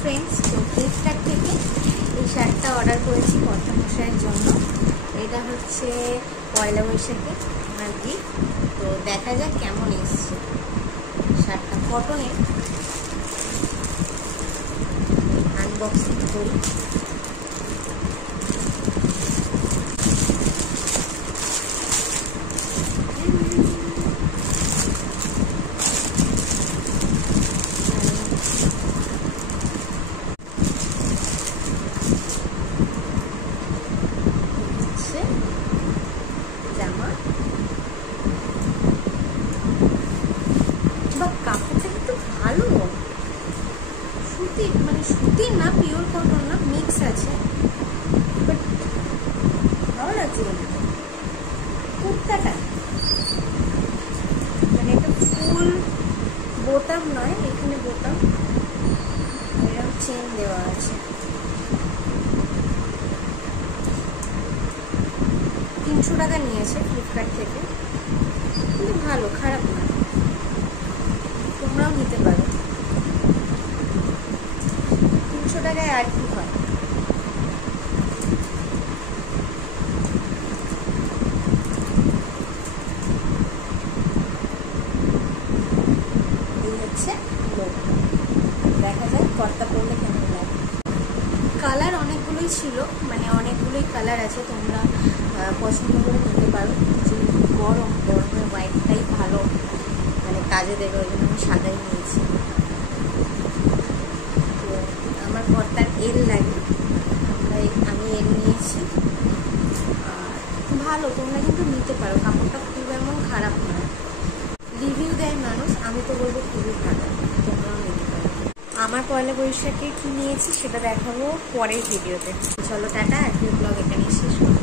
Friends, তো Flipkart থেকে এই শার্টটা অর্ডার করেছি কর্তামশাইয়ের জন্য। এটা হচ্ছে পয়লা বৈশাখে আর কি। তো দেখা যাক কেমন এসছে শার্টটা। কটনের, আনবক্সিং করি। জামা বা কাপড়টা কিন্তু ভালো, সুতির, মানে সুতির না, পিওর কটন না, মিক্স আছে, বাট ভালো লাগছে। কুর্তাটা মানে এটা ফুল বোতাম নয়, এখানে বোতাম, এরকম চেন দেওয়া আছে। 300 টাকা নিয়েছে ফ্লিপকার্ট থেকে, কিন্তু ভালো, খারাপ না, তোমরাও নিতে পারো। 300 টাকায় আর কি হয়। এই হচ্ছে লোকটা, দেখা যায় কর্তা পড়লে কেমন লাগে। কালার অনেকগুলোই ছিল, মানে অনেকগুলোই কালার আছে, তোমরা পছন্দ করে নিতে পারো। যেহেতু গরমে হোয়াইটটাই ভালো, মানে কাজে দেবে, ওই জন্য আমি সাদাই নিয়েছি। তো আমার কর্তার এল লাগে, আমি এল নিয়েছি। আর ভালো, তোমরা কিন্তু নিতে পারো, কাপড়টা খুব এমন খারাপ নয়। রিভিউ দেয় মানুষ, আমি তো বলবো খুবই ভালো, তোমরাও নিতে পারো। আমার পয়লা বৈশাখে কি নিয়েছি সেটা দেখাবো পরের ভিডিওতে। চলো টাটা, আজকের ব্লগ এখানেই শেষ করবো।